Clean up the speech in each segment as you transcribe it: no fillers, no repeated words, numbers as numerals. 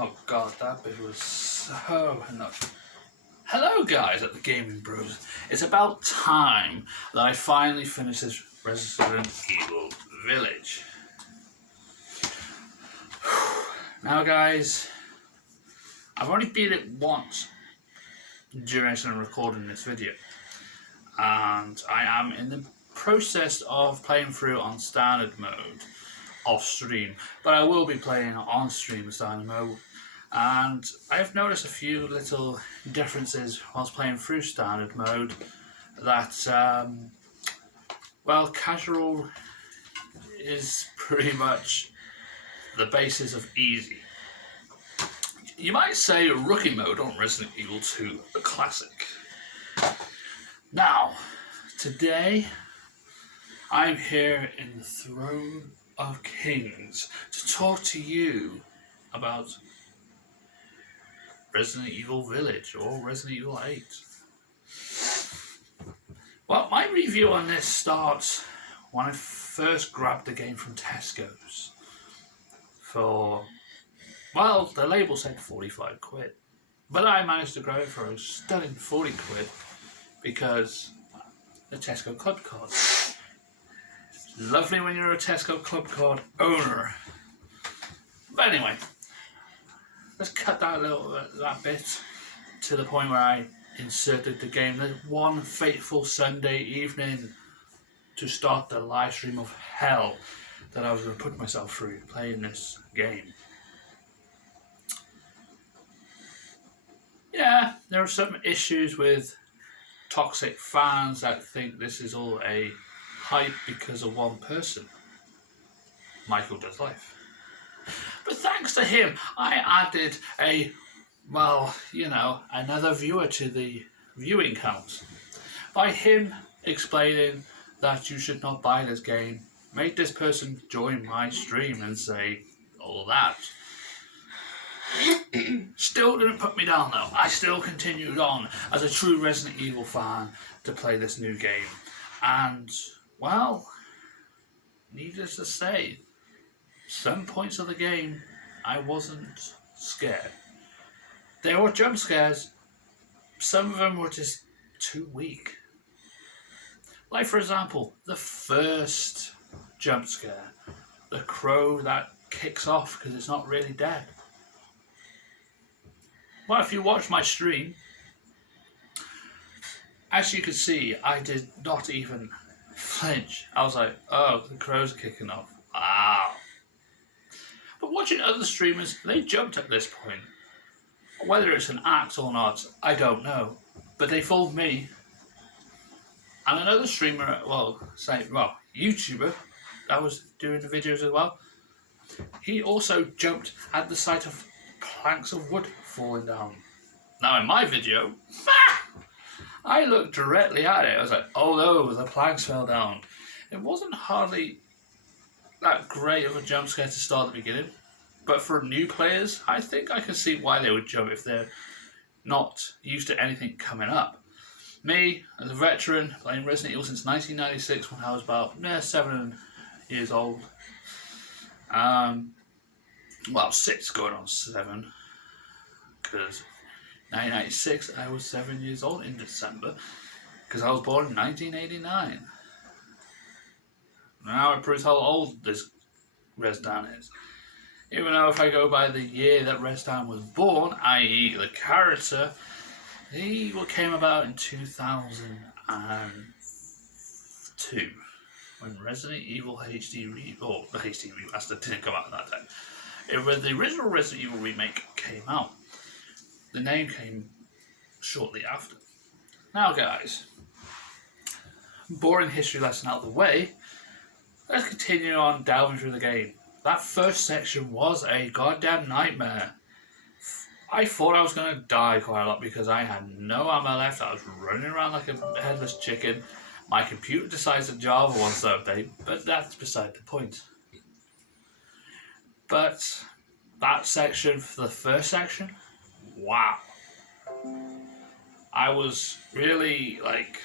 Oh god, that bit was so enough. Hello guys at the Gaming Bros. It's about time that I finally finish this Resident Evil Village. Now guys, I've only beat it once during recording this video, and I am in the process of playing through on standard mode off stream, but I will be playing on stream with standard mode. And I've noticed a few little differences whilst playing through standard mode that, well, casual is pretty much the basis of easy. You might say rookie mode on Resident Evil 2, a classic. Now, today I'm here in the Throne of Kings to talk to you about Resident Evil Village or Resident Evil 8. Well, my review on this starts when I first grabbed the game from Tesco's for, well, the label said 45 quid, but I managed to grab it for a stunning 40 quid because the Tesco Club card. It's lovely when you're a Tesco Club card owner. But anyway, let's cut that bit to the point where I inserted the game. There's one fateful Sunday evening to start the live stream of hell that I was going to put myself through playing this game. Yeah, there are some issues with toxic fans that think this is all a hype because of one person. Michael Does Life. But thanks to him, I added another viewer to the viewing count. By him explaining that you should not buy this game, made this person join my stream and say all that. Still didn't put me down though. I still continued on as a true Resident Evil fan to play this new game. And, well, needless to say, some points of the game I wasn't scared. There were jump scares, some of them were just too weak. Like for example, the first jump scare, the crow that kicks off because it's not really dead. Well, if you watch my stream, as you can see, I did not even flinch. I was like, oh, the crow's kicking off. Wow. But watching other streamers, they jumped at this point. Whether it's an act or not, I don't know. But they fooled me. And another streamer, YouTuber, that was doing the videos as well, he also jumped at the sight of planks of wood falling down. Now in my video, I looked directly at it. I was like, oh no, the planks fell down. It wasn't hardly that great of a jump scare to start at the beginning, but for new players, I think I can see why they would jump if they're not used to anything coming up. Me, as a veteran, playing Resident Evil since 1996 when I was about 7 years old. 6 going on 7, because 1996 I was 7 years old in December, because I was born in 1989. Now it proves how old this Resdan is. Even though if I go by the year that Resdan was born, i.e. the character, he came about in 2002 when Resident Evil HD the HD remaster didn't come out at that time. It was the original Resident Evil remake came out. The name came shortly after. Now guys, boring history lesson out of the way, let's continue on delving through the game. That first section was a goddamn nightmare. I thought I was going to die quite a lot because I had no ammo left. I was running around like a headless chicken. My computer decides that Java wants to update, but that's beside the point. But that section, for the first section, wow. I was really like,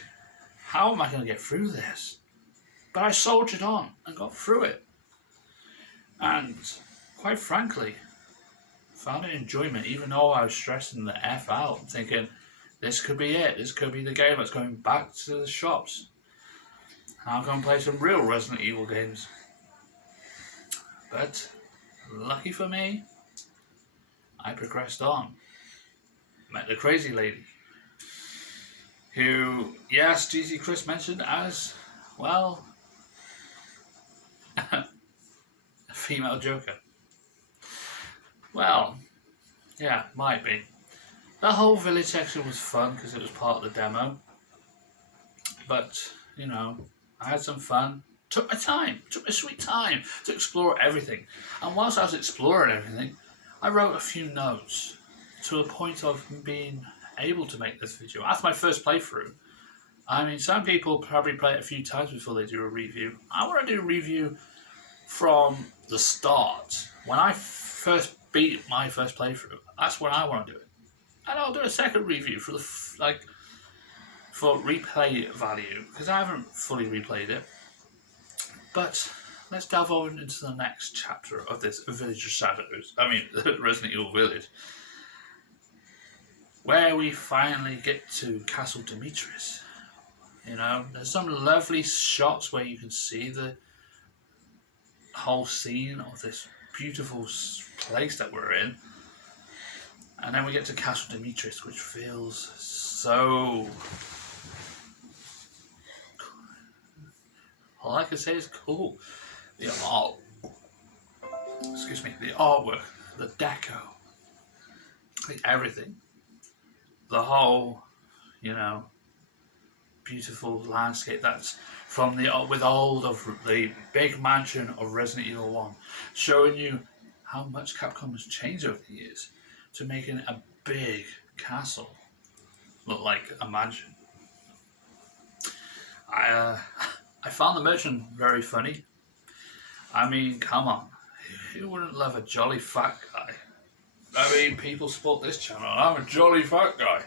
how am I going to get through this? But I soldiered on and got through it. And quite frankly, found it enjoyment, even though I was stressing the F out, thinking, this could be it, this could be the game that's going back to the shops. And I'm going to play some real Resident Evil games. But, lucky for me, I progressed on. Met the crazy lady, who, yes, GZ Chris mentioned as, well, a female Joker. Well, yeah, might be. The whole village section was fun because it was part of the demo. But, you know, I had some fun. Took my time, took my sweet time to explore everything. And whilst I was exploring everything, I wrote a few notes to the point of being able to make this video. After my first playthrough, I mean, some people probably play it a few times before they do a review. I want to do a review from the start. When I first beat my first playthrough, that's when I want to do it. And I'll do a second review for the for replay value, because I haven't fully replayed it. But let's delve on into the next chapter of this Village of Shadows. I mean, Resident Evil Village, where we finally get to Castle Demetrius. You know, there's some lovely shots where you can see the whole scene of this beautiful place that we're in. And then we get to Castle Demetrius, which feels so... all I can say is cool. The art... excuse me, the artwork, the deco, everything. The whole, you know, beautiful landscape that's from the old of the big mansion of Resident Evil 1, showing you how much Capcom has changed over the years to making a big castle look like a mansion. I found the merchant very funny. I mean, come on, who wouldn't love a jolly fat guy? I mean, people support this channel. I'm a jolly fat guy.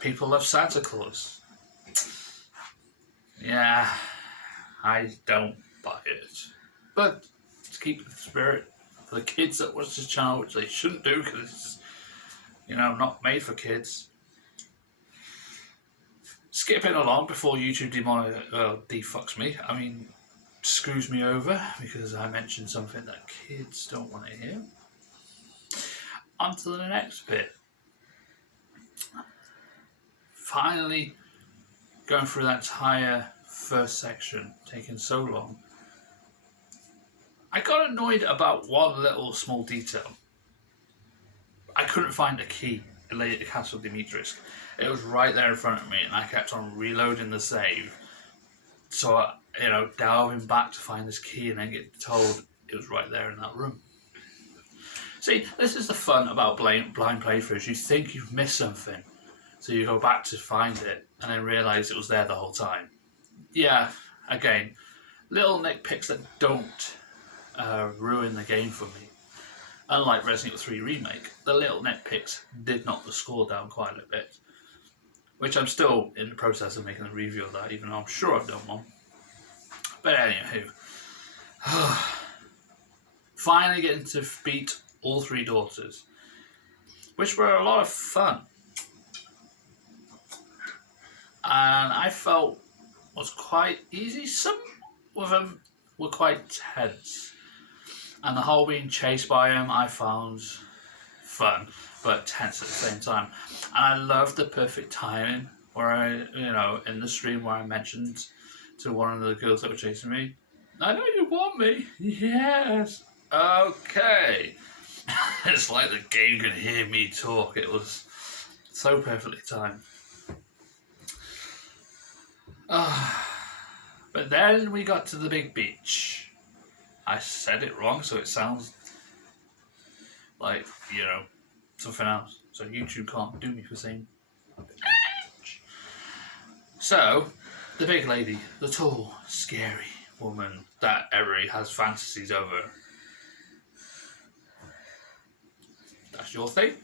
People love Santa Claus. Yeah, I don't buy it. But to keep the spirit for the kids that watch this channel, which they shouldn't do because it's, you know, not made for kids. Skipping along before YouTube defucks me. I mean, screws me over because I mentioned something that kids don't want to hear. On to the next bit. Finally, going through that entire first section, taking so long, I got annoyed about one little small detail. I couldn't find a key in the Castle Demetrius. It was right there in front of me, and I kept on reloading the save. So, you know, delving back to find this key and then get told it was right there in that room. See, this is the fun about blind playthroughs. You think you've missed something, so you go back to find it and then realise it was there the whole time. Yeah, again, little nitpicks that don't ruin the game for me. Unlike Resident Evil 3 Remake, the little nitpicks did knock the score down quite a bit, which I'm still in the process of making a review of that, even though I'm sure I've done one. But anywho, finally getting to beat all three daughters, which were a lot of fun, and I felt was quite easy. Some of them were quite tense, and the whole being chased by him I found fun but tense at the same time. And I loved the perfect timing where I, you know, in the stream where I mentioned to one of the girls that were chasing me, I know you want me. Yes. Okay. It's like the game can hear me talk. It was so perfectly timed. But then we got to the big beach. I said it wrong, so it sounds like, you know, something else. So YouTube can't do me for saying beach. So, the big lady, the tall, scary woman that everybody has fantasies over. That's your thing?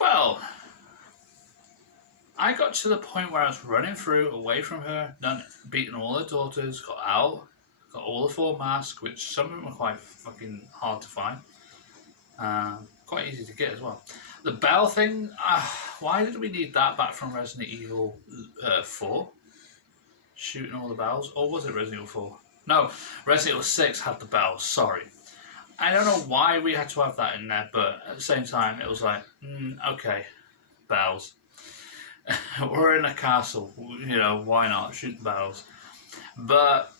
Well, I got to the point where I was running through, away from her, done beating all her daughters, got out, got all the 4 masks, which some of them were quite fucking hard to find. quite easy to get as well. The bell thing, why did we need that back from Resident Evil 4? Shooting all the bells? Or was it Resident Evil 4? No, Resident Evil 6 had the bells, sorry. I don't know why we had to have that in there, but at the same time, it was like, okay, bells. We're in a castle, why not? Shoot the bells. But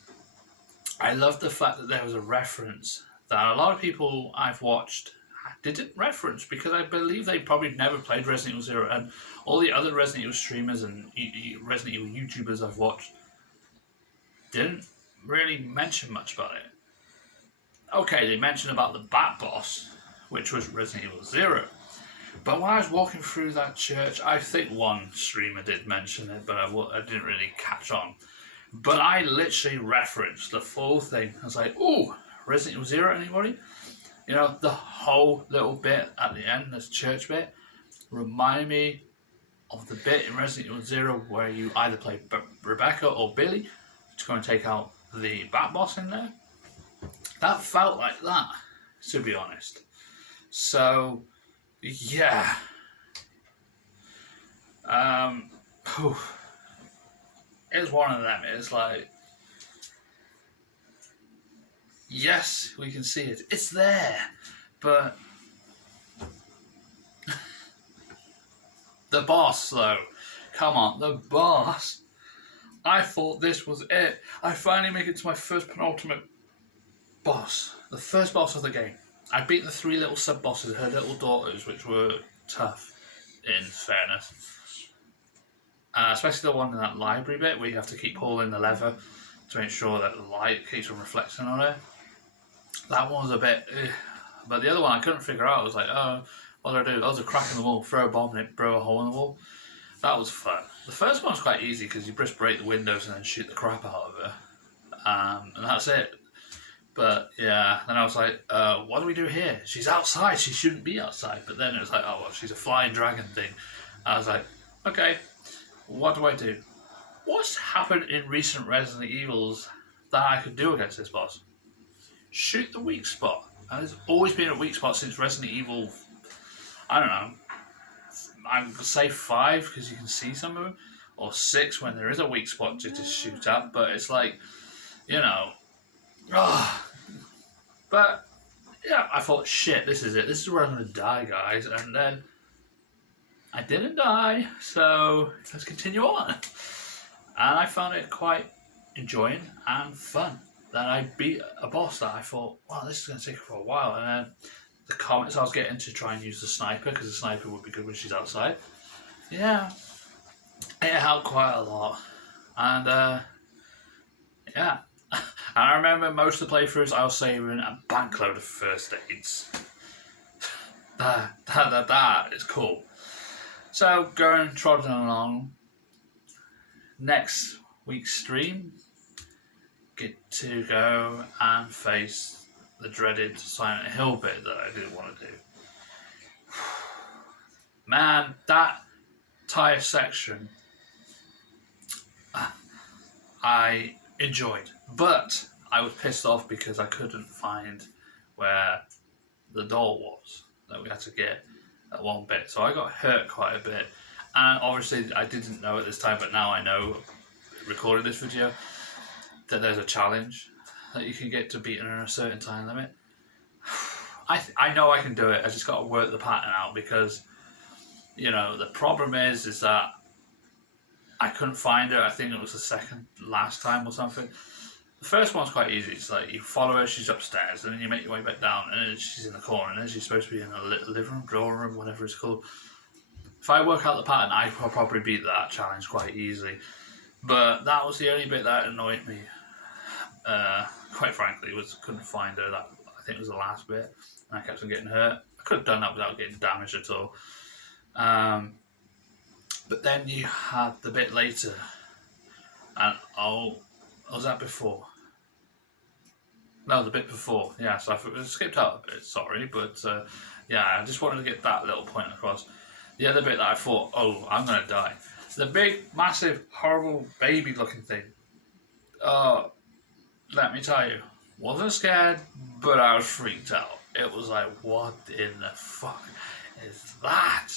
I love the fact that there was a reference that a lot of people I've watched didn't reference, because I believe they probably never played Resident Evil 0, and all the other Resident Evil streamers and Resident Evil YouTubers I've watched didn't really mention much about it. Okay, they mentioned about the Bat Boss, which was Resident Evil 0. But when I was walking through that church, I think one streamer did mention it, but I didn't really catch on. But I literally referenced the full thing. I was like, ooh, Resident Evil 0, anybody? The whole little bit at the end, this church bit, reminded me of the bit in Resident Evil 0 where you either play Rebecca or Billy to go and take out the Bat Boss in there. That felt like that, to be honest. So, yeah. It's one of them. It's like, yes, we can see it. It's there. But the boss, though. Come on, the boss. I thought this was it. I finally make it to my first penultimate boss. The first boss of the game. I beat the 3 little sub-bosses, her little daughters, which were tough, in fairness. Especially the one in that library bit where you have to keep pulling the lever to make sure that the light keeps on reflecting on it. That one was a bit... But the other one I couldn't figure out. I was like, oh, what do I do? Oh, there's a crack in the wall, throw a bomb in it, blow a hole in the wall. That was fun. The first one was quite easy because you just break the windows and then shoot the crap out of her. And that's it. But yeah, then I was like, what do we do here? She's outside, she shouldn't be outside. But then it was like, oh, well, she's a flying dragon thing. I was like, okay, what do I do? What's happened in recent Resident Evils that I could do against this boss? Shoot the weak spot. And there's always been a weak spot since Resident Evil, I don't know, I would say 5 because you can see some of them, or 6 when there is a weak spot to just shoot up. But it's like, But yeah, I thought, shit, this is it. This is where I'm going to die, guys. And then I didn't die, so let's continue on. And I found it quite enjoying and fun. Then I beat a boss that I thought, wow, this is going to take for a while. And then the comments I was getting to try and use the sniper, because the sniper would be good when she's outside. Yeah, it helped quite a lot. And yeah. And I remember most of the playthroughs I was saving a bankload of first aids. That is cool. So, going trotting along, next week's stream, get to go and face the dreaded Silent Hill bit that I didn't want to do. Man, that entire section I enjoyed, but I was pissed off because I couldn't find where the door was that we had to get at one bit, so I got hurt quite a bit. And obviously I didn't know at this time, but now I know, recording this video, that there's a challenge that you can get to beat in a certain time limit. I know I can do it. I just got to work the pattern out, because the problem is that I couldn't find her. I think it was the second last time or something. The first one's quite easy. It's like you follow her, she's upstairs, and then you make your way back down, and then she's in the corner, and then she's supposed to be in a living room, drawing room, whatever it's called. If I work out the pattern, I could probably beat that challenge quite easily. But that was the only bit that annoyed me. Quite frankly, couldn't find her. That I think was the last bit, and I kept on getting hurt. I could have done that without getting damaged at all. But then you had the bit later, and was that before? No, the bit before. Yeah, so I skipped out a bit. Sorry, but yeah, I just wanted to get that little point across. The other bit that I thought, oh, I'm gonna die. The big, massive, horrible baby-looking thing. Let me tell you, wasn't scared, but I was freaked out. It was like, what in the fuck is that?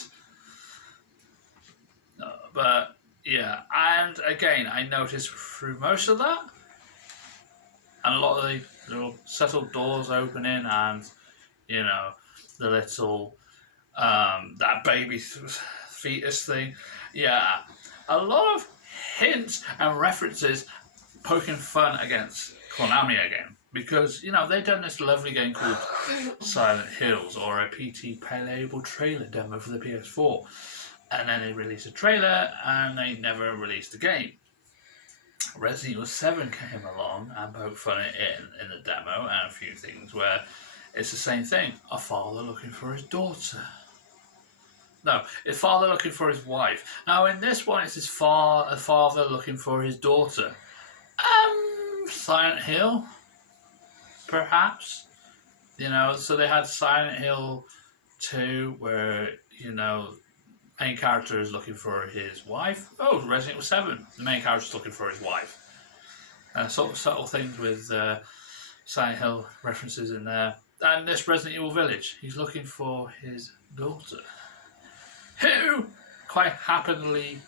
But yeah, and again, I noticed through most of that, and a lot of the little settled doors opening, and you know, the little that baby fetus thing. Yeah, a lot of hints and references poking fun against Konami again. Because, you know, they've done this lovely game called Silent Hills, or a PT playable trailer demo for the PS4. And then they released a trailer, and they never released the game. Resident Evil 7 came along and poked fun in the demo, and a few things where it's the same thing. A father looking for his daughter. No, his father looking for his wife. Now, in this one, it's a father looking for his daughter. Silent Hill, perhaps. You know, so they had Silent Hill 2, where, you know, main character is looking for his wife. Oh, Resident Evil 7, the main character is looking for his wife. Sort of subtle things with Silent Hill references in there. And this Resident Evil Village, he's looking for his daughter, who quite happily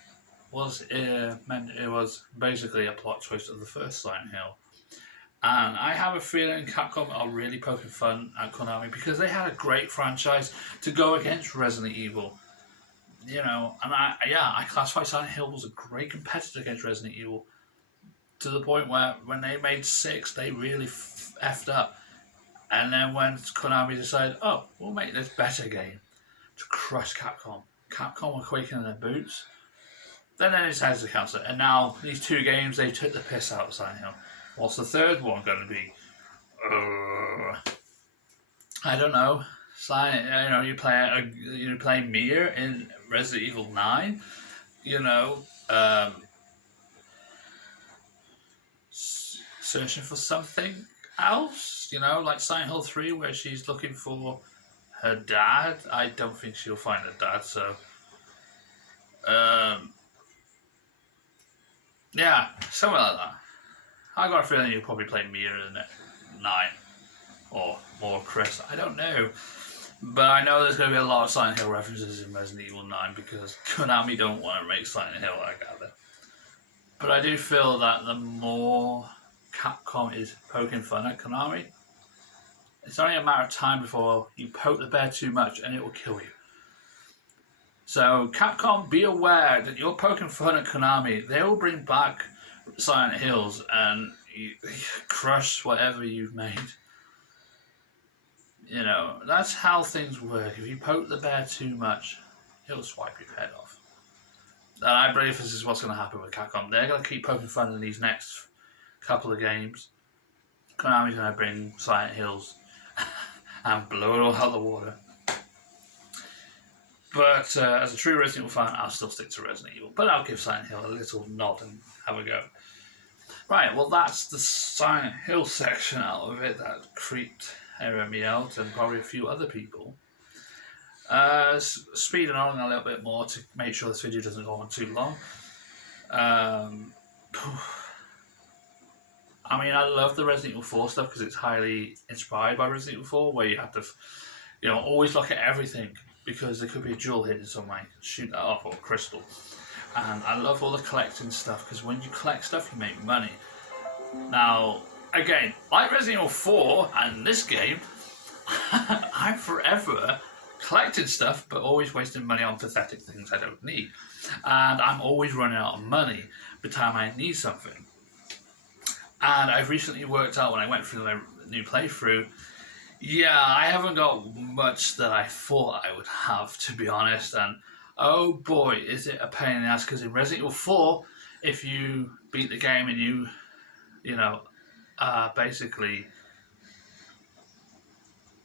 was it was basically a plot twist of the first Silent Hill. And I have a feeling Capcom are really poking fun at Konami because they had a great franchise to go against Resident Evil. You know, and I classify Silent Hill as a great competitor against Resident Evil, to the point where when they made 6, they really effed up. And then when Konami decided, oh, we'll make this better game to crush Capcom. Capcom were quaking in their boots. Then they decided to cancel it. And now, these 2 games, they took the piss out of Silent Hill. What's the third one going to be? I don't know. You play Mia in Resident Evil 9. You know, searching for something else. You know, like Silent Hill 3, where she's looking for her dad. I don't think she'll find her dad. So, yeah, something like that. I got a feeling you'll probably play Mia in 9 or more Chris. I don't know. But I know there's going to be a lot of Silent Hill references in Resident Evil 9 because Konami don't want to make Silent Hill, I gather. But I do feel that the more Capcom is poking fun at Konami, it's only a matter of time before you poke the bear too much and it will kill you. So Capcom, be aware that you're poking fun at Konami. They will bring back Silent Hills and you crush whatever you've made. You know, that's how things work. If you poke the bear too much, it'll swipe your head off. And I believe this is what's going to happen with Capcom. They're going to keep poking fun in these next couple of games. Konami's going to bring Silent Hills and blow it all out of the water. But as a true Resident Evil fan, I'll still stick to Resident Evil. But I'll give Silent Hill a little nod and have a go. Right, well that's the Silent Hill section out of it that creeped me out and probably a few other people. Speeding on a little bit more to make sure this video doesn't go on too long. I mean, I love the Resident Evil 4 stuff because it's highly inspired by Resident Evil 4, where you have to, you know, always look at everything because there could be a jewel hidden somewhere. Shoot that off, or a crystal. And I love all the collecting stuff because when you collect stuff, you make money. Now, again, like Resident Evil 4 and this game, I'm forever collecting stuff but always wasting money on pathetic things I don't need. And I'm always running out of money by the time I need something. And I've recently worked out when I went through the new playthrough, yeah, I haven't got much that I thought I would have, to be honest. And oh boy, is it a pain in the ass, because in Resident Evil 4, if you beat the game and you know, basically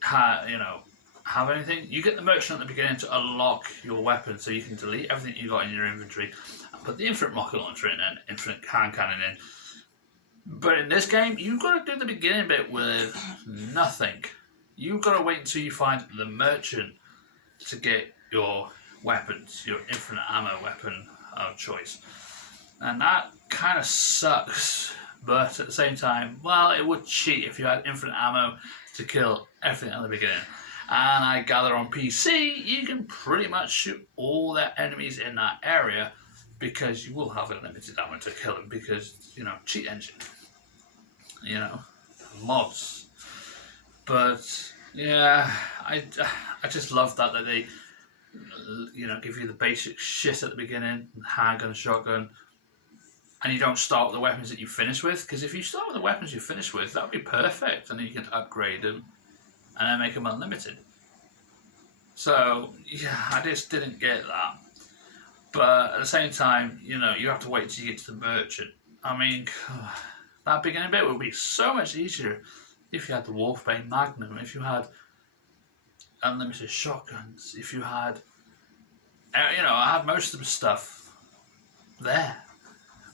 have anything, you get the merchant at the beginning to unlock your weapon, so you can delete everything you got in your inventory and put the infinite rocket launcher in and infinite hand cannon in. But in this game, you've got to do the beginning bit with nothing. You've got to wait until you find the merchant to get your weapons, your infinite ammo weapon of choice. And that kind of sucks, but at the same time, well, it would cheat if you had infinite ammo to kill everything at the beginning. And I gather on PC, you can pretty much shoot all the enemies in that area because you will have a limited ammo to kill them because, you know, cheat engine, you know, mods. But, yeah, I just love that they, you know, give you the basic shit at the beginning, handgun, shotgun, and you don't start with the weapons that you finish with, because if you start with the weapons you finish with, that would be perfect, and then you can upgrade them and then make them unlimited. So, yeah, I just didn't get that. But at the same time, you know, you have to wait till you get to the merchant. I mean, that beginning bit would be so much easier if you had the Wolfbane Magnum, if you had unlimited shotguns, if you had, you know, I had most of the stuff there.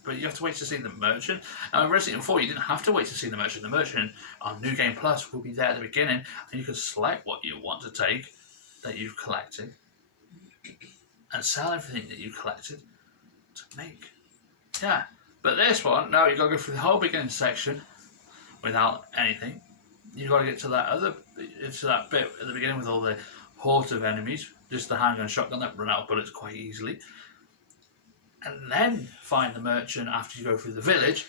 But you have to wait to see the merchant. Now in Resident Evil 4, you didn't have to wait to see the merchant. The merchant on New Game Plus will be there at the beginning, and you can select what you want to take that you've collected and sell everything that you collected to make. Yeah. But this one, no, you've got to go through the whole beginning section without anything. You've got to get to that bit at the beginning with all the horde of enemies, just the handgun and shotgun that run out of bullets quite easily. And then find the merchant after you go through the village.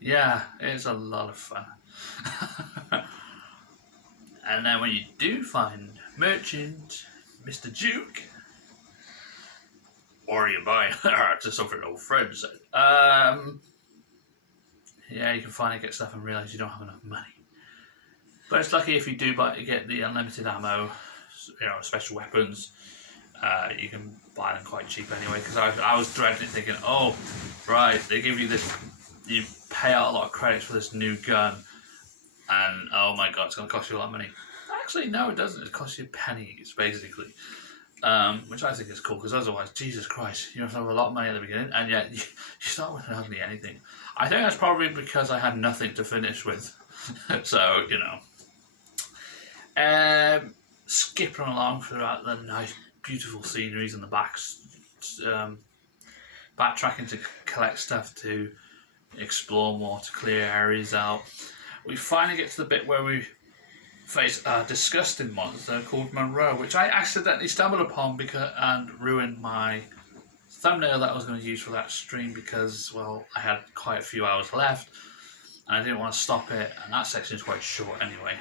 Yeah, it's a lot of fun. And then when you do find merchant, Mr. Duke, or you buy to something old friends said, yeah, you can finally get stuff and realise you don't have enough money. But it's lucky if you do get the unlimited ammo, you know, special weapons. You can buy them quite cheap anyway, because I was dreading it, thinking, oh, right, they give you this, you pay out a lot of credits for this new gun, and oh my god, it's going to cost you a lot of money. Actually, no, it doesn't. It costs you pennies, basically, which I think is cool, because otherwise, Jesus Christ, you have to have a lot of money at the beginning, and yet you start with hardly anything. I think that's probably because I had nothing to finish with, so, you know. Skipping along throughout the nice, beautiful sceneries and the backtracking to collect stuff, to explore more, to clear areas out. We finally get to the bit where we face a disgusting monster called Monroe, which I accidentally stumbled upon and ruined my thumbnail that I was going to use for that stream, because, well, I had quite a few hours left and I didn't want to stop it, and that section is quite short anyway.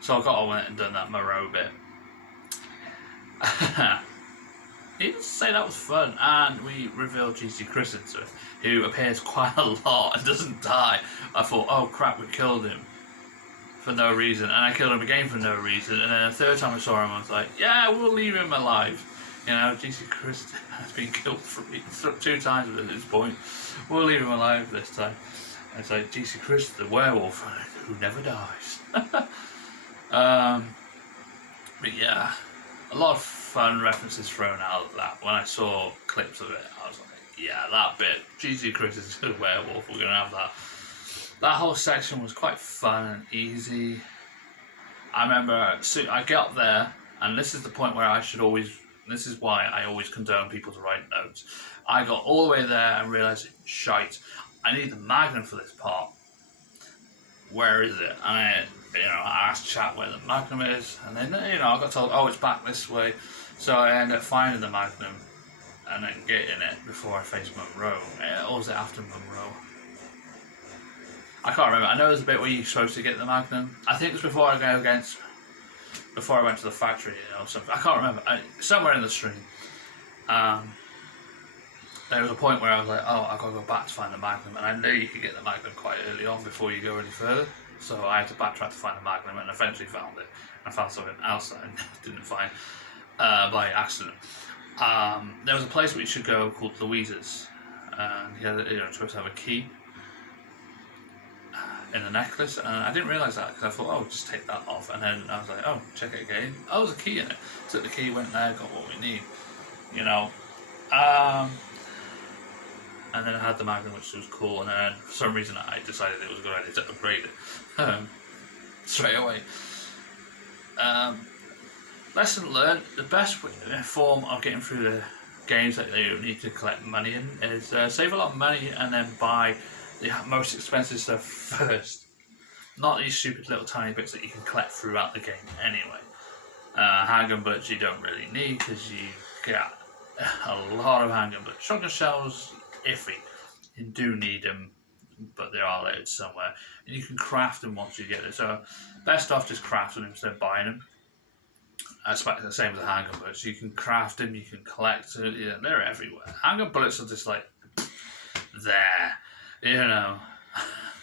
So I got on and done that Moreau bit. Needless to say, that was fun, and we revealed GC Chris into it, who appears quite a lot and doesn't die. I thought, oh crap, we killed him for no reason, and I killed him again for no reason, and then the third time I saw him I was like, yeah, we'll leave him alive. You know, GC Chris has been killed 2 times at this point. We'll leave him alive this time. And it's like GC Chris, the werewolf who never dies. But yeah, a lot of fun references thrown out of that. When I saw clips of it, I was like, yeah, that bit, GC Chris is a werewolf, we're going to have that. That whole section was quite fun and easy. I remember, I got up there, and this is the point where this is why I always condone people to write notes. I got all the way there and realised, shite, I need the Magnum for this part. Where is it? And I asked chat where the Magnum is, and then, I got told, oh, it's back this way. So I ended up finding the Magnum and then getting it before I faced Monroe. Or was it after Monroe? I can't remember. I know there's a bit where you're supposed to get the Magnum. I think it was before I went to the factory, something. I can't remember. Somewhere in the stream. There was a point where I was like, oh, I've got to go back to find the Magnum, and I knew you could get the Magnum quite early on before you go any further. So I had to backtrack to find the Magnum, and eventually found it. I found something else that I didn't find by accident. There was a place where you should go called Louisa's, and you had, supposed to have a key in the necklace, and I didn't realise that, because I thought, oh, just take that off, and then I was like, oh, check it again. Oh, there's a key in it. Took the key, went there, got what we need, and then I had the Magnum, which was cool, and then for some reason I decided it was a good idea to upgrade it straight away. Lesson learned: the best form of getting through the games that you need to collect money in is save a lot of money and then buy the most expensive stuff first. Not these stupid little tiny bits that you can collect throughout the game anyway. Handgun bullets you don't really need because you get a lot of handgun bullets. Shotgun shells, iffy. You do need them, but they are loaded somewhere. And you can craft them once you get it. So best off just crafting them instead of buying them. That's the same with the handgun bullets. You can craft them, you can collect them. Yeah, they're everywhere. Handgun bullets are just like there, you know.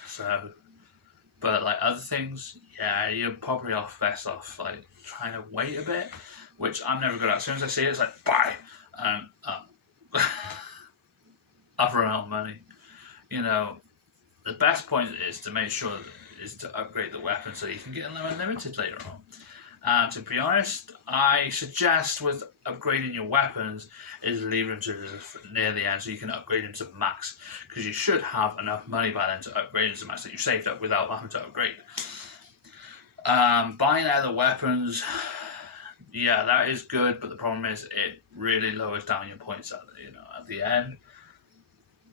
So, but like other things, yeah, you're probably best off like trying to wait a bit, which I'm never good at. As soon as I see it, it's like buy, and I've run out of money. You know, the best point is to make sure is to upgrade the weapon so you can get them unlimited later on. And to be honest, I suggest with upgrading your weapons is leave them to near the end so you can upgrade them to max, because you should have enough money by then to upgrade them to max that you've saved up without having to upgrade. Buying other weapons, yeah, that is good, but the problem is it really lowers down your points at the end.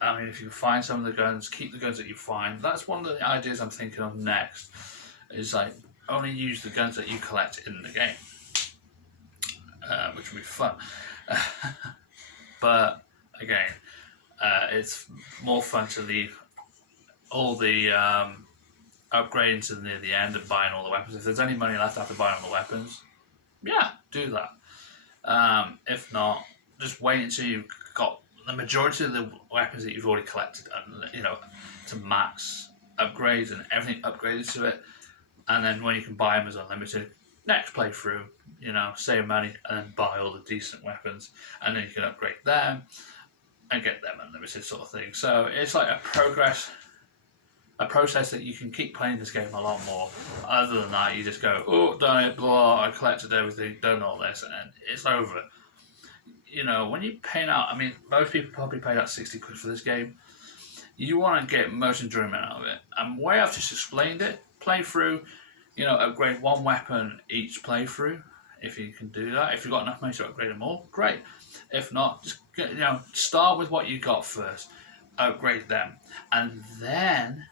I mean, if you find some of the guns, keep the guns that you find. That's one of the ideas I'm thinking of next. Is like only use the guns that you collect in the game, which would be fun. But again, it's more fun to leave all the upgrading to near the end and buying all the weapons. If there's any money left after buying all the weapons, yeah, do that. If not, just wait until you've got the majority of the weapons that you've already collected, and to max upgrades and everything upgraded to it, and then when you can buy them as unlimited, next playthrough, save money and then buy all the decent weapons, and then you can upgrade them and get them unlimited sort of thing. So it's like a process that you can keep playing this game a lot more. Other than that, you just go, oh, done it, blah, I collected everything, done all this, and it's over. When you're paying out, I mean, most people probably paid out 60 quid for this game. You want to get most enjoyment out of it. And the way I've just explained it, play through, upgrade one weapon each playthrough, if you can do that. If you've got enough money to upgrade them all, great. If not, just start with what you got first, upgrade them, and then,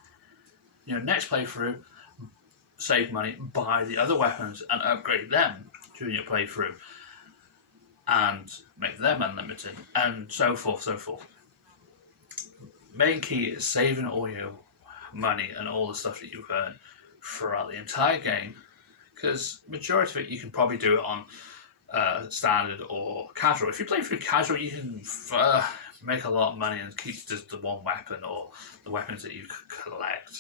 next playthrough, save money, buy the other weapons and upgrade them during your playthrough, and make them unlimited, and so forth, so forth. Main key is saving all your money and all the stuff that you've earned throughout the entire game, because majority of it you can probably do it on standard or casual. If you play through casual, you can make a lot of money and keep just the one weapon or the weapons that you collect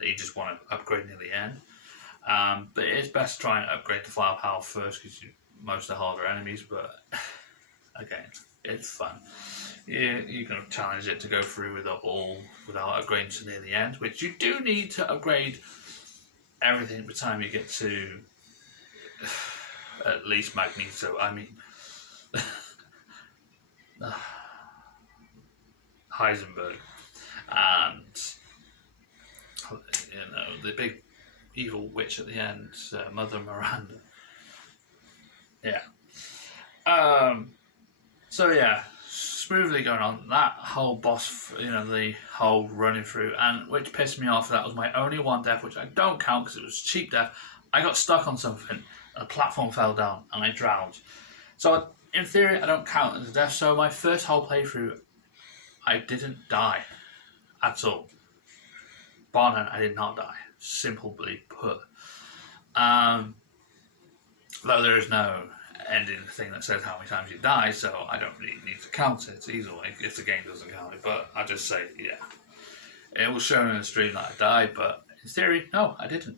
that you just want to upgrade near the end. But it is best to try and upgrade the firepower first, because most of the harder enemies, but again, it's fun. You can challenge it to go through with it all without upgrading to near the end, which you do need to upgrade everything by the time you get to at least Magneto. I mean, Heisenberg, and the big evil witch at the end, Mother Miranda. Yeah. So yeah, smoothly going on. That whole boss, the whole running through, and which pissed me off, that was my only one death, which I don't count because it was cheap death. I got stuck on something, a platform fell down, and I drowned. So in theory, I don't count as a death. So my first whole playthrough, I didn't die at all. Bar none, I did not die. Simply put. Though there is no ending thing that says how many times you die, so I don't really need to count it either way if the game doesn't count it. But I just say, yeah, it was shown in the stream that I died, but in theory, no, I didn't,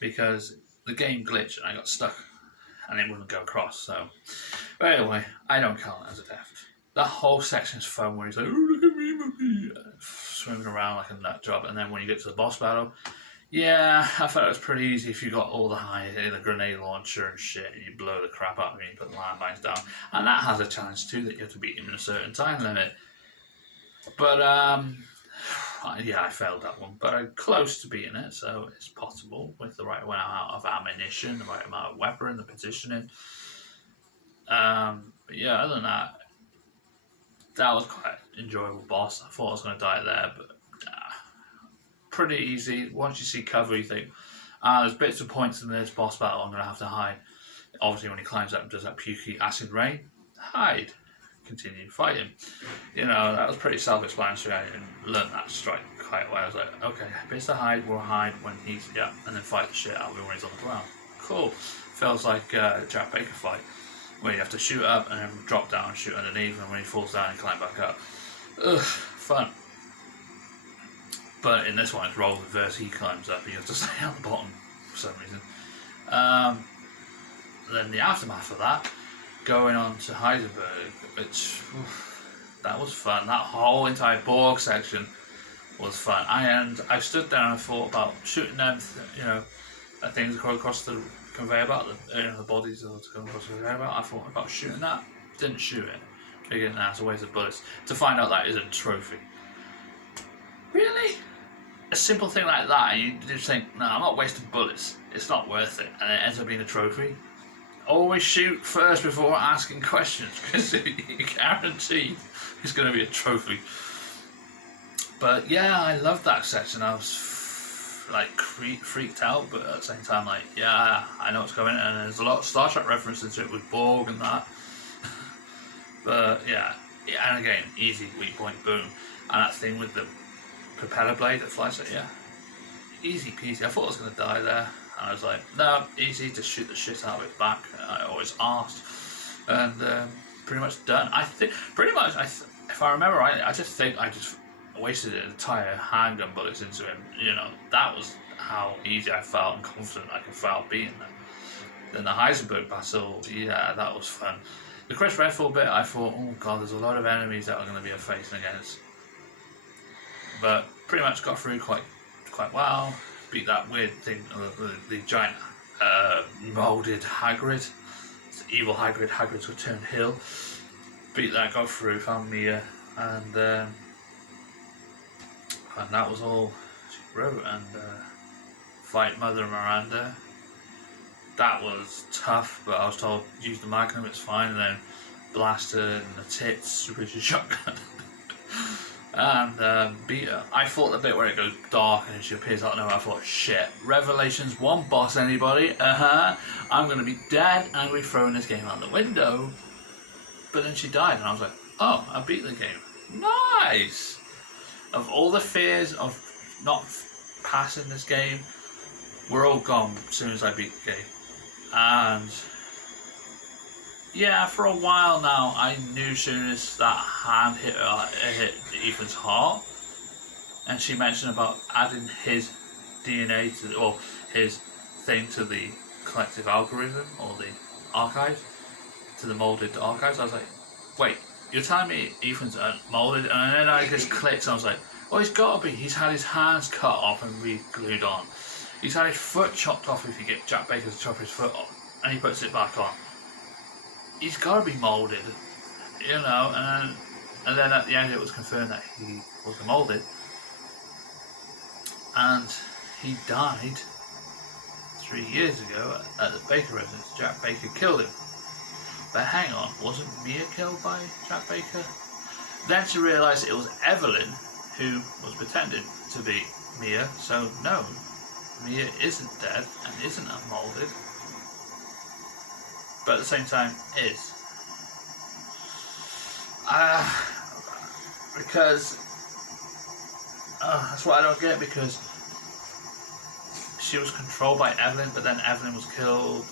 because the game glitched and I got stuck and it wouldn't go across. So, but anyway, I don't count it as a death. That whole section is fun where he's like, oh, look at me, swimming around like a nut job, and then when you get to the boss battle, yeah, I thought it was pretty easy if you got all the the grenade launcher and shit, and you blow the crap out of it and you put the landmines down. And that has a challenge too, that you have to beat him in a certain time limit. But, yeah, I failed that one. But I'm close to beating it, so it's possible with the right amount of ammunition, the right amount of weapon, the positioning. But yeah, other than that, that was quite an enjoyable boss. I thought I was going to die there, but pretty easy. Once you see cover, you think, there's bits of points in this boss battle I'm going to have to hide. Obviously, when he climbs up and does that pukey acid rain, hide. Continue fighting. You know, that was pretty self-explanatory. I learned that strike quite well. I was like, okay, bits to hide, we'll hide when he's, and then fight the shit out of him when he's on the ground. Cool. Feels like a Jack Baker fight, where you have to shoot up and then drop down and shoot underneath, and when he falls down, you climb back up. Ugh, fun. But in this one, it's role reverse. He climbs up, and you have to stay on the bottom for some reason. Then the aftermath of that, going on to Heisenberg, which that was fun. That whole entire Borg section was fun. I stood there and I thought about shooting them, things across the conveyor belt, the bodies that going across the conveyor belt. I thought about shooting that, didn't shoot it. Figured, it's a waste of bullets. To find out that is a trophy. Really? A simple thing like that, and you just think, no, I'm not wasting bullets. It's not worth it, and it ends up being a trophy. Always shoot first before asking questions, because you guarantee it's going to be a trophy. But yeah, I loved that section. I was freaked out, but at the same time, I know what's coming, and there's a lot of Star Trek references to it with Borg and that. But yeah, and again, easy, weak point, boom, and that thing with the propeller blade that flies at you, easy peasy. I thought I was going to die there, and I was like, no, easy to shoot the shit out of its back. I always asked, and pretty much done. I think pretty much, if I remember right, I just think I just wasted an entire handgun bullets into him. That was how easy I felt and confident I could felt beating them. Then the Heisenberg battle, that was fun. The Chris Redfield bit, I thought, oh god, there's a lot of enemies that are going to be facing against. But pretty much got through quite well. Beat that weird thing, the giant moulded Hagrid. It's the evil Hagrid. Hagrid's returned hill. Beat that, got through, found Mia, and that was all she wrote. And fight Mother Miranda. That was tough, but I was told use the Magnum, it's fine, and then blast her in the tits with your shotgun. And beat her. I thought the bit where it goes dark and she appears out of nowhere, I thought, shit, Revelations 1 boss, anybody? I'm going to be dead, I'm going to be throwing this game out the window. But then she died, and I was like, oh, I beat the game. Nice! Of all the fears of not passing this game, we're all gone as soon as I beat the game. And yeah, for a while now, I knew as soon as that hand hit Ethan's heart, and she mentioned about adding his DNA to, or his thing to the collective algorithm, or the archive, to the molded archives. I was like, wait, you're telling me Ethan's molded? And then I just clicked, and I was like, oh, he's got to be. He's had his hands cut off and re-glued on. He's had his foot chopped off if you get Jack Baker to chop his foot off, and he puts it back on. He's got to be moulded, and then at the end it was confirmed that he was moulded, and he died 3 years ago at the Baker residence. Jack Baker killed him. But hang on, wasn't Mia killed by Jack Baker? Then she realised it was Evelyn who was pretending to be Mia, so no, Mia isn't dead and isn't unmoulded, but at the same time is. Because that's what I don't get, because she was controlled by Evelyn, but then Evelyn was killed,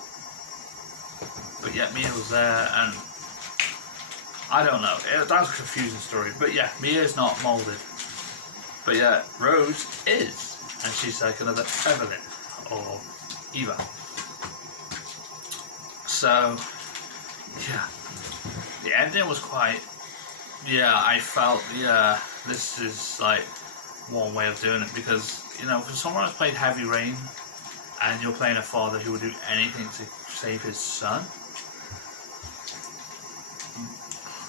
but yet Mia was there, and I don't know. That was a confusing story, but yeah, Mia is not moulded, but yeah, Rose is, and she's like another Evelyn or Eva. So yeah, the ending was quite. I felt this is like one way of doing it, because for someone who's played Heavy Rain, and you're playing a father who would do anything to save his son.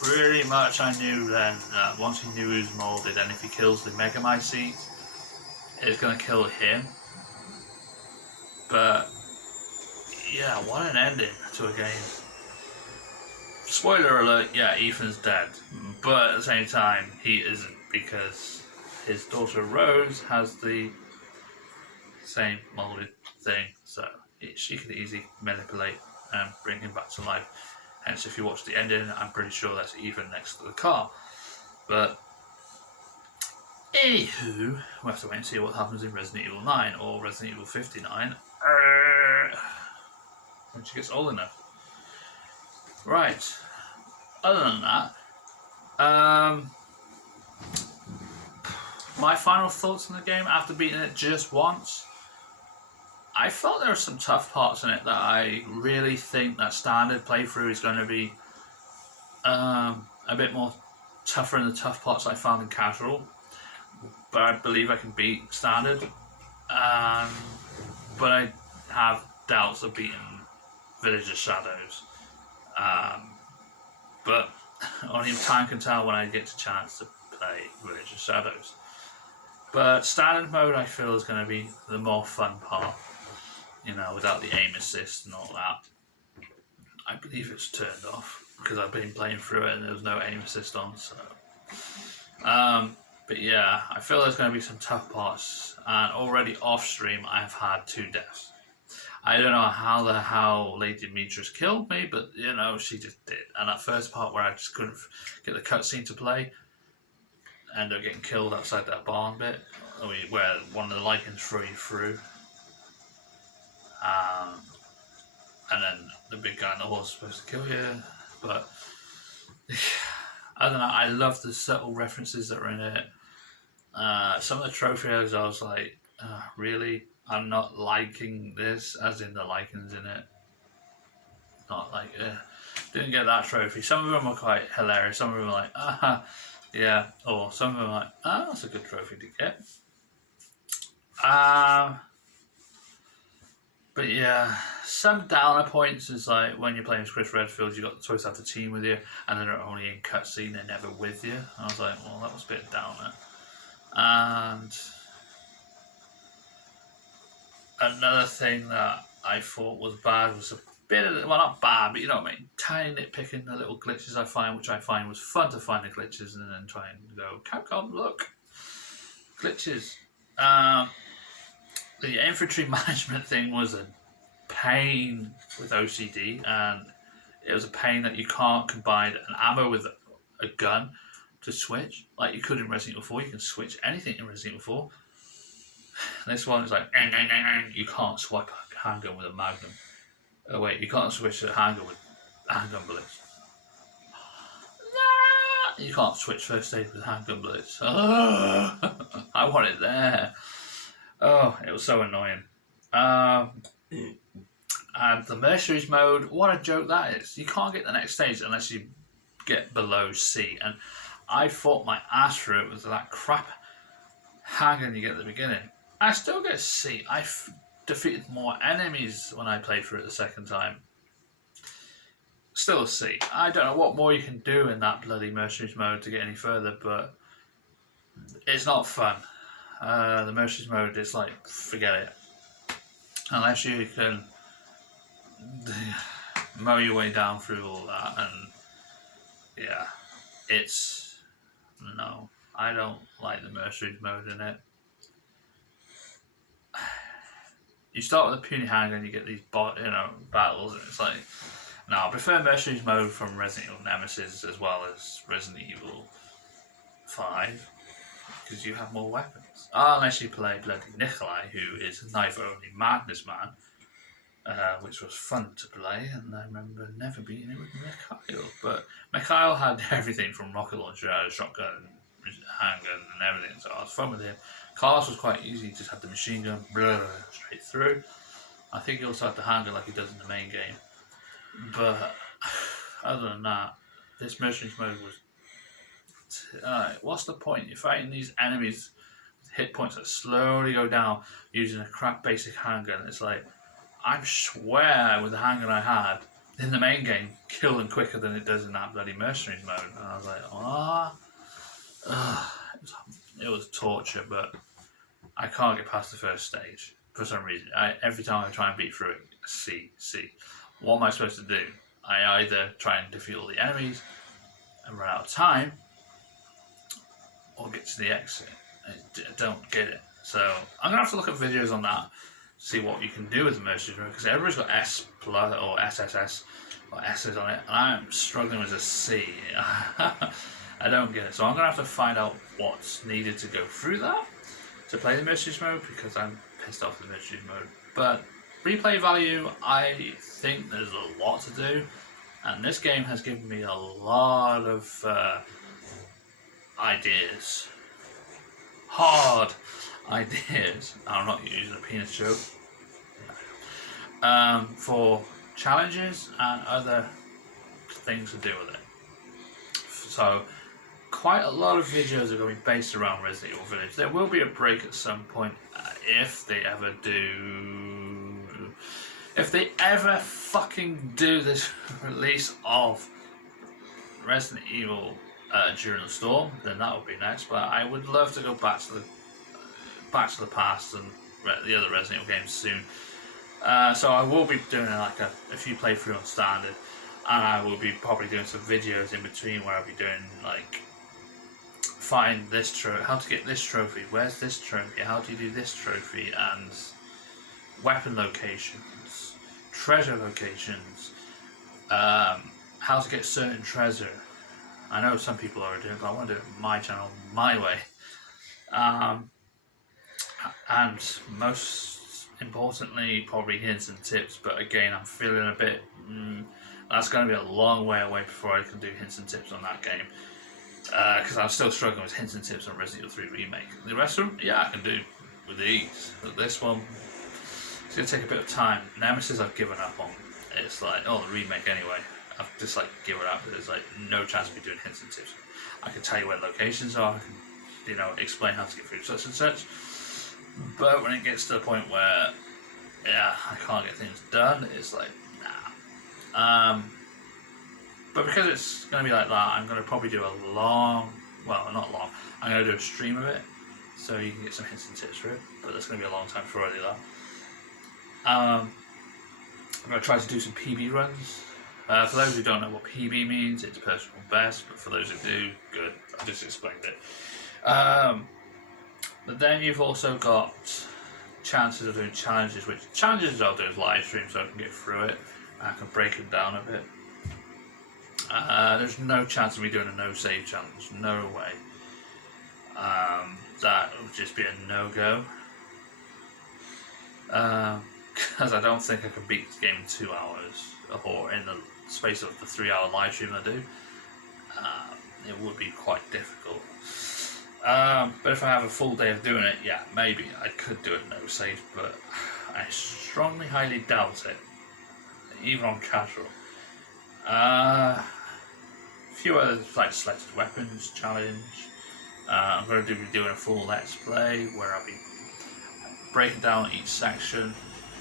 Pretty much I knew then that once he knew he was moulded, and if he kills the Megamycete, it's going to kill him. But yeah, what an ending to a game. Spoiler alert, yeah, Ethan's dead, but at the same time he isn't, because his daughter Rose has the same moulded thing, so she could easily manipulate and bring him back to life. Hence, if you watch the ending, I'm pretty sure that's even next to the car. But anywho, we'll have to wait and see what happens in Resident Evil 9 or Resident Evil 59 when she gets old enough. Right. Other than that, my final thoughts on the game after beating it just once. I felt there were some tough parts in it that I really think that standard playthrough is going to be a bit more tougher in the tough parts I found in casual. But I believe I can beat standard. But I have doubts of beating Village of Shadows. But only time can tell when I get a chance to play Village of Shadows. But standard mode I feel is going to be the more fun part. You know, without the aim assist and all that. I believe it's turned off because I've been playing through it and there's no aim assist on. So, but yeah, I feel there's going to be some tough parts. And already off stream, I've had 2 deaths. I don't know how Lady Demetrius killed me, but you know she just did. And that first part where I just couldn't get the cutscene to play, ended up getting killed outside that barn bit, where one of the Lycans threw you through. And then the big guy on the horse is supposed to kill you. But I don't know, I love the subtle references that are in it. Some of the trophies I was like, really? I'm not liking this, as in the Lycans in it. Not like, didn't get that trophy. Some of them are quite hilarious. Some of them are like, yeah. Or some of them are like, that's a good trophy to get. But yeah, some downer points is like when you're playing with Chris Redfield, you got the choice to have the team with you, and then they're only in cutscene, they're never with you. And I was like, well, that was a bit downer. And another thing that I thought was bad was a bit of, well, not bad, but you know what I mean, tiny nitpicking the little glitches I find, which I find was fun to find the glitches and then try and go, Capcom, look, glitches. The infantry management thing was a pain with OCD, and it was a pain that you can't combine an ammo with a gun to switch like you could in Resident Evil 4. You can switch anything in Resident Evil 4. This one is like, you can't swipe a handgun with a Magnum. Oh wait, you can't switch a handgun with handgun bullets. You can't switch first aid with handgun bullets. I want it there. Oh, it was so annoying. And the Mercenaries mode, what a joke that is. You can't get the next stage unless you get below C. And I fought my ass through it with that crap handgun you get at the beginning. I still get C. I defeated more enemies when I played through it the second time. Still a C. I don't know what more you can do in that bloody Mercenaries mode to get any further, but it's not fun. The Mercenaries mode is like, forget it. Unless you can mow your way down through all that, and yeah, it's, no, I don't like the Mercenaries mode in it. You start with a puny handgun and you get these battles, and it's like, no, I prefer Mercenaries mode from Resident Evil Nemesis as well as Resident Evil 5. Because you have more weapons. Unless you play bloody Nikolai, who is a knife-only madness man, which was fun to play, and I remember never beating it with Mikhail. But Mikhail had everything from rocket launcher, shotgun, handgun, and everything, so I was fun with him. Carlos was quite easy, he just had the machine gun, straight through. I think he also had the handgun like he does in the main game. But other than that, this Mercenaries mode was, what's the point? You're fighting these enemies with hit points that slowly go down using a crap basic handgun. It's like, I swear with the handgun I had in the main game, kill them quicker than it does in that bloody Mercenaries mode. And I was like, it was torture, but I can't get past the first stage for some reason. Every time I try and beat through it, C. What am I supposed to do? I either try and defeat all the enemies and run out of time, or get to the exit. I don't get it. So I'm gonna have to look at videos on that, see what you can do with the mercenaries mode, because everybody's got S plus or SSS or S's on it, and I'm struggling with a C. I don't get it, so I'm gonna have to find out what's needed to go through that to play the mercenaries mode, because I'm pissed off with the mercenaries mode. But replay value, I think there's a lot to do, and this game has given me a lot of ideas. Hard ideas. I'm not using a penis joke. For challenges and other things to do with it. So, quite a lot of videos are going to be based around Resident Evil Village. There will be a break at some point if they ever do. If they ever fucking do this release of Resident Evil during the storm, then that would be next. But I would love to go back to the past and the other Resident Evil games soon. So I will be doing like a few playthrough on standard, and I will be probably doing some videos in between where I'll be doing like find this trophy, how to get this trophy, where's this trophy, how do you do this trophy, and weapon locations, treasure locations, how to get certain treasure. I know some people are doing it, but I want to do it on my channel, my way. And most importantly, probably hints and tips, but again, I'm feeling a bit, that's going to be a long way away before I can do hints and tips on that game. Because I'm still struggling with hints and tips on Resident Evil 3 Remake. The rest of them, yeah, I can do with ease. But this one, it's going to take a bit of time. Nemesis I've given up on. It's like, oh, the remake anyway. I've just like given up. There's like no chance of me doing hints and tips. I can tell you where locations are. I can, explain how to get through such and such. But when it gets to the point where, yeah, I can't get things done, it's like, nah. But because it's going to be like that, I'm going to probably do a long, well, not long, I'm going to do a stream of it, so you can get some hints and tips for it, but that's going to be a long time before I do that. I'm going to try to do some PB runs. For those who don't know what PB means, it's personal best, but for those who do, good, I just explained it. But then you've also got chances of doing challenges, which challenges I'll do as live stream so I can get through it, and I can break them down a bit. There's no chance of me doing a no save challenge, no way. That would just be a no-go. Because I don't think I can beat this game in 2 hours, or in the space of the 3-hour live stream I do. It would be quite difficult. But if I have a full day of doing it, yeah, maybe I could do it no save, but I strongly, highly doubt it, even on casual. A few other like selected weapons challenge. I'm going to be doing a full let's play where I'll be breaking down each section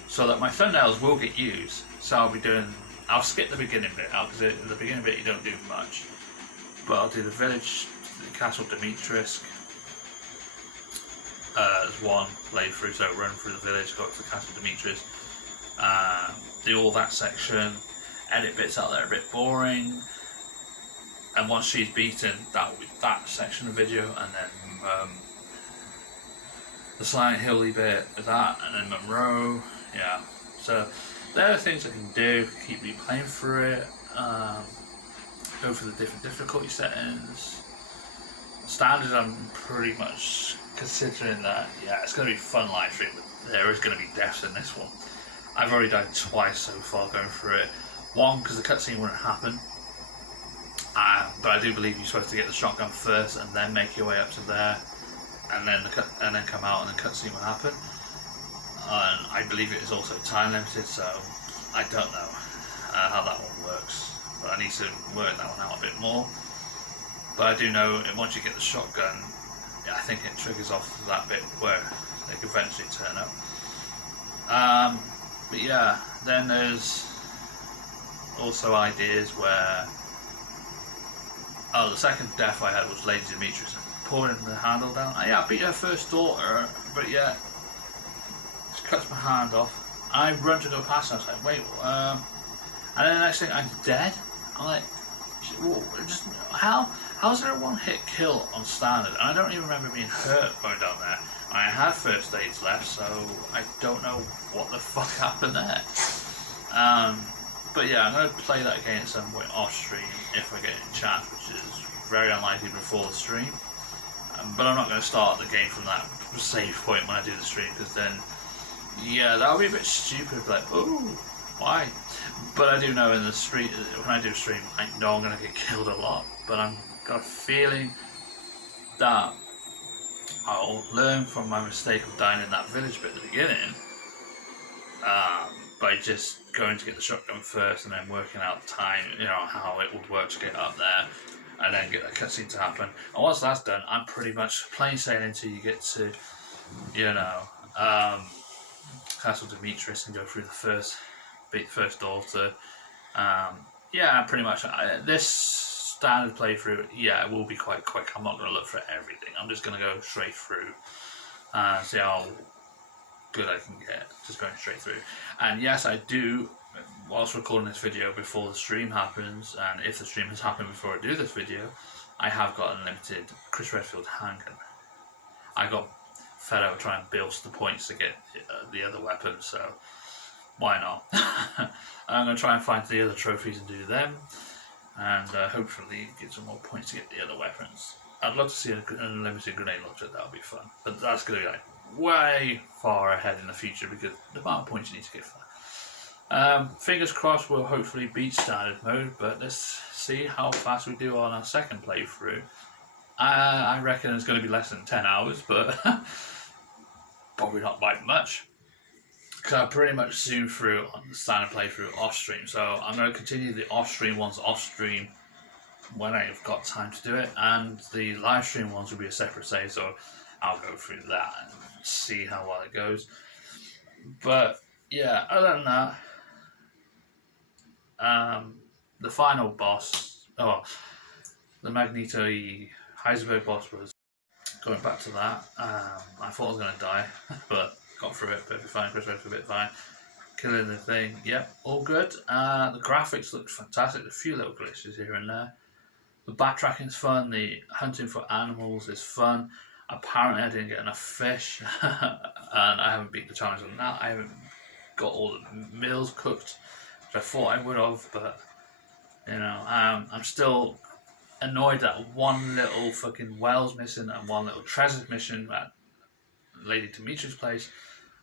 so that my thumbnails will get used. So I'll skip the beginning bit out, because in the beginning bit you don't do much, but I'll do the village, the Castle Dimitrescu as one playthrough, so run through the village, go up to the Castle Dimitrescu, do all that section, edit bits out there a bit boring, and once she's beaten, that will be that section of video, and then the Silent Hilly bit of that, and then Monroe, yeah. So there are things I can do, keep replaying through it, go for the different difficulty settings. Standard, I'm pretty much considering that, yeah, it's going to be fun live stream, but there is going to be deaths in this one. I've already died twice so far going through it. One, because the cutscene wouldn't happen, but I do believe you're supposed to get the shotgun first and then make your way up to there, and then come out and the cutscene will happen. And I believe it is also time limited, so I don't know how that one works, but I need to work that one out a bit more. But I do know that once you get the shotgun, I think it triggers off that bit where they can eventually turn up. But yeah, then there's also ideas where, the second death I had was Lady Demetrius pouring the handle down. I beat her first daughter, but yeah, she cuts my hand off. I run to go past her, I was like, wait, and then the next thing, I'm dead. I'm like, how's there a one hit kill on standard? And I don't even remember being hurt going down there. I have first aids left, so I don't know what the fuck happened there. But yeah, I'm going to play that again at some point off stream if I get a chance, which is very unlikely before the stream. But I'm not going to start the game from that save point when I do the stream, because then, yeah, that would be a bit stupid. Like, oh, why? But I do know in the stream, when I do stream, I know I'm going to get killed a lot. But I've got a feeling that I'll learn from my mistake of dying in that village bit at the beginning, by just going to get the shotgun first and then working out the time, you know, how it would work to get up there, and then get that cutscene to happen. And once that's done, I'm pretty much plain sailing until you get to, you know, Castle Demetrius and go through the first altar. Yeah, pretty much. This standard playthrough, yeah, it will be quite quick. I'm not going to look for everything. I'm just going to go straight through, see how good I can get, just going straight through. And yes, I do, whilst recording this video before the stream happens, and if the stream has happened before I do this video, I have got unlimited Chris Redfield handgun. I got fed up trying to build the points to get the other weapons, so why not? I'm going to try and find the other trophies and do them, and hopefully get some more points to get the other weapons. I'd love to see an unlimited grenade launcher, that would be fun, but that's going to be like way far ahead in the future because the amount of points you need to get for that. Fingers crossed we'll hopefully beat standard mode, but let's see how fast we do on our second playthrough. I reckon it's going to be less than 10 hours, but probably not by much, because I pretty much zoomed through on the standard playthrough off stream, so I'm going to continue the off stream ones off stream when I've got time to do it, and the live stream ones will be a separate save, so I'll go through that and see how well it goes. But yeah, other than that, the final boss, the Magneto Heisenberg boss, was going back to that. I thought I was going to die, but got through it perfectly fine. Chris Redfield a bit fine. Killing the thing, yep, all good. The graphics look fantastic. A few little glitches here and there. The backtracking is fun. The hunting for animals is fun. Apparently I didn't get enough fish, and I haven't beat the challenge on that. I haven't got all the meals cooked, which I thought I would have, but, you know, I'm still annoyed that one little fucking well's missing and one little treasure mission at Lady Demetrius' place,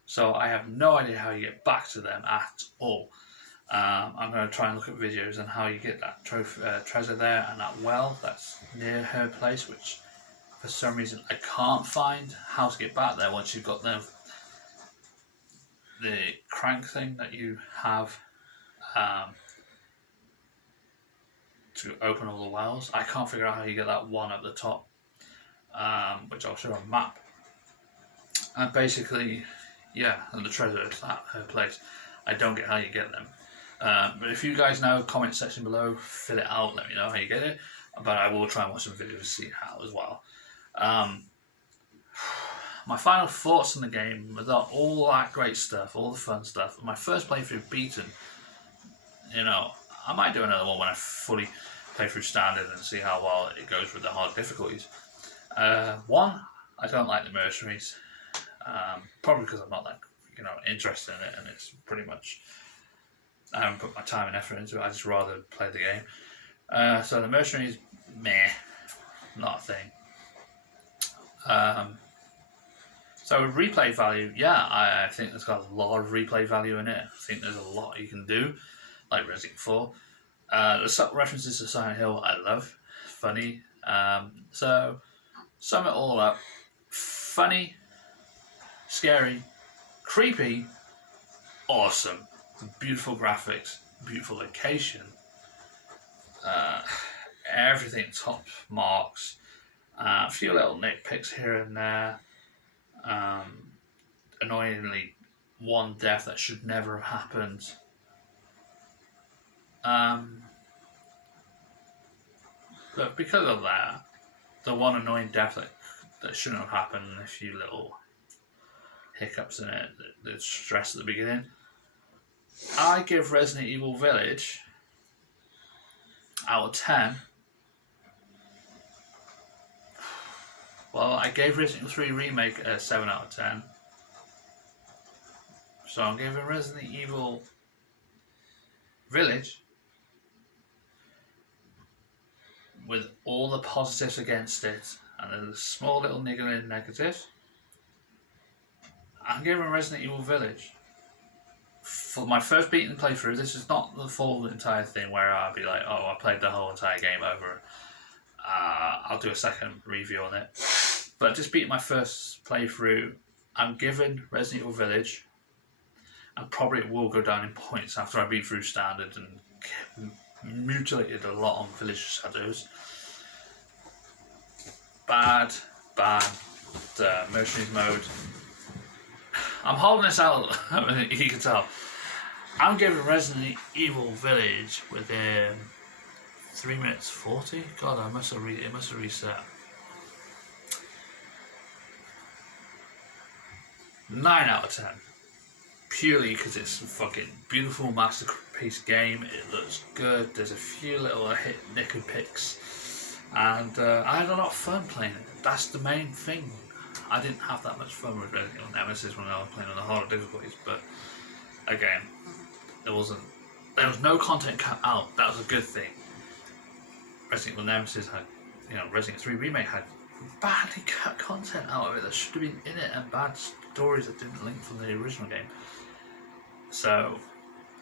so I have no idea how you get back to them at all. I'm going to try and look at videos on how you get that treasure there and that well that's near her place, which for some reason I can't find how to get back there once you've got the crank thing that you have to open all the wells. I can't figure out how you get that one at the top, which I'll show on a map. And basically, yeah, and the treasure is at her place. I don't get how you get them. But if you guys know, comment section below, fill it out, let me know how you get it. But I will try and watch some videos to see how as well. My final thoughts on the game, without all that great stuff, all the fun stuff, my first playthrough beaten, you know, I might do another one when I fully play through standard and see how well it goes with the hard difficulties. One, I don't like the mercenaries, probably because I'm not that, you know, interested in it, and it's pretty much, I haven't put my time and effort into it. I just rather play the game. So the mercenaries, meh, not a thing. So replay value, yeah, I think there's got a lot of replay value in it. I think there's a lot you can do, like Resident 4. The subtle references to Silent Hill, I love. Funny. So, sum it all up. Funny, scary, creepy, awesome. Beautiful graphics, beautiful location. Everything top marks. A few little nitpicks here and there. Annoyingly, one death that should never have happened. But because of that, the one annoying death that shouldn't have happened, and a few little hiccups in it, the stress at the beginning, I give Resident Evil Village out of 10 Well, I gave Resident Evil 3 Remake a 7 out of 10. So I'm giving Resident Evil Village, with all the positives against it and a small little niggling negatives, I'm giving Resident Evil Village, for my first beaten playthrough. This is not the full entire thing where I'll be like, oh, I played the whole entire game over. I'll do a second review on it. But just beating my first playthrough, I'm giving Resident Evil Village, and probably it will go down in points after I beat through Standard and mutilated a lot on Village Shadows. Bad Mercenaries mode. I'm holding this out, you can tell. I'm giving Resident Evil Village within 3 minutes 40. God, it must have reset. 9 out of 10. Purely because it's a fucking beautiful masterpiece game. It looks good. There's a few little nick and picks, and I had a lot of fun playing it. That's the main thing. I didn't have that much fun with Resident Evil Nemesis when I was playing on the harder difficulties, but again, there was no content cut out. That was a good thing. Resident Evil Nemesis had, Resident Evil 3 Remake had badly cut content out of it that should have been in it, and bad stories that didn't link from the original game. So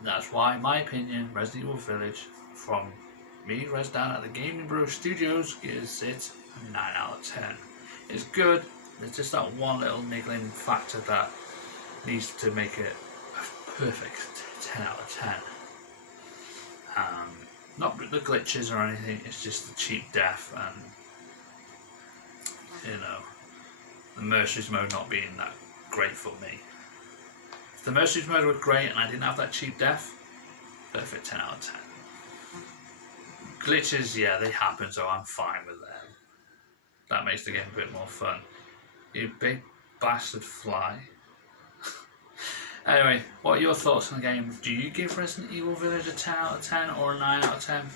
that's why, in my opinion, Resident Evil Village, from me, Res Dan at the Gaming Bro Studios, gives it a 9 out of 10. It's good. There's just that one little niggling factor that needs to make it a perfect 10 out of 10. Not the glitches or anything, it's just the cheap death and, the Mercenaries mode not being that great for me. If the Mercenaries mode was great and I didn't have that cheap death, perfect 10 out of 10. Glitches, yeah, they happen, so I'm fine with them. That makes the game a bit more fun. You big bastard fly. Anyway, what are your thoughts on the game? Do you give Resident Evil Village a 10 out of 10 or a 9 out of 10?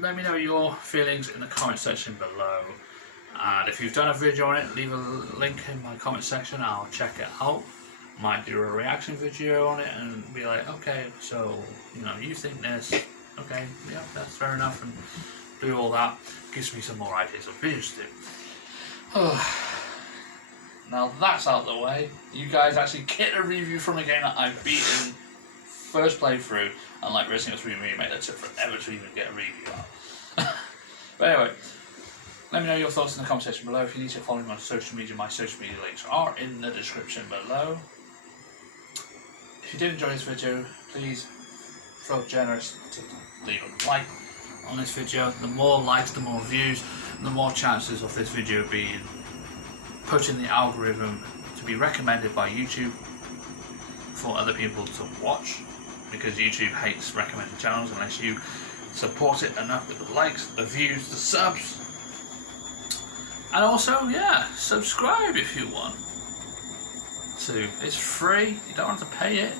Let me know your feelings in the comment section below. And if you've done a video on it, leave a link in my comment section. I'll check it out. Might do a reaction video on it and be like, okay, so, you think this. Okay, yeah, that's fair enough. And do all that. Gives me some more ideas of videos to do. Now that's out of the way, you guys actually get a review from a game that I've beaten first playthrough, unlike Resident Evil 3 Remake that took forever to even get a review out. But anyway, let me know your thoughts in the comment section below. If you need to follow me on social media, my social media links are in the description below. If you did enjoy this video, please feel generous to leave a like on this video. The more likes, the more views, and the more chances of this video being put in the algorithm to be recommended by YouTube for other people to watch, because YouTube hates recommended channels unless you support it enough with the likes, the views, the subs, and also, yeah, subscribe if you want to. It's free, you don't have to pay it,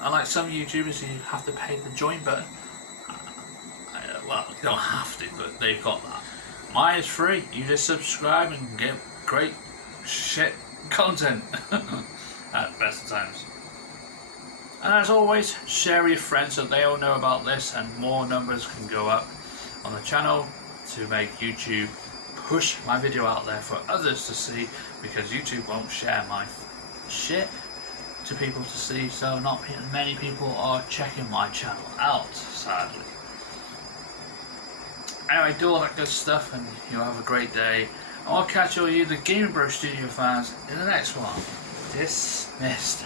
unlike some YouTubers you have to pay the join button. Well, you don't have to, but they've got that. Mine is free. You just subscribe and get great shit content at best of times. And as always, share with your friends so they all know about this, and more numbers can go up on the channel to make YouTube push my video out there for others to see, because YouTube won't share my shit to people to see, so not many people are checking my channel out, sadly. Anyway, do all that good stuff, and you'll have a great day. I'll catch all you, the Gaming Bro Studio fans, in the next one. Dismissed.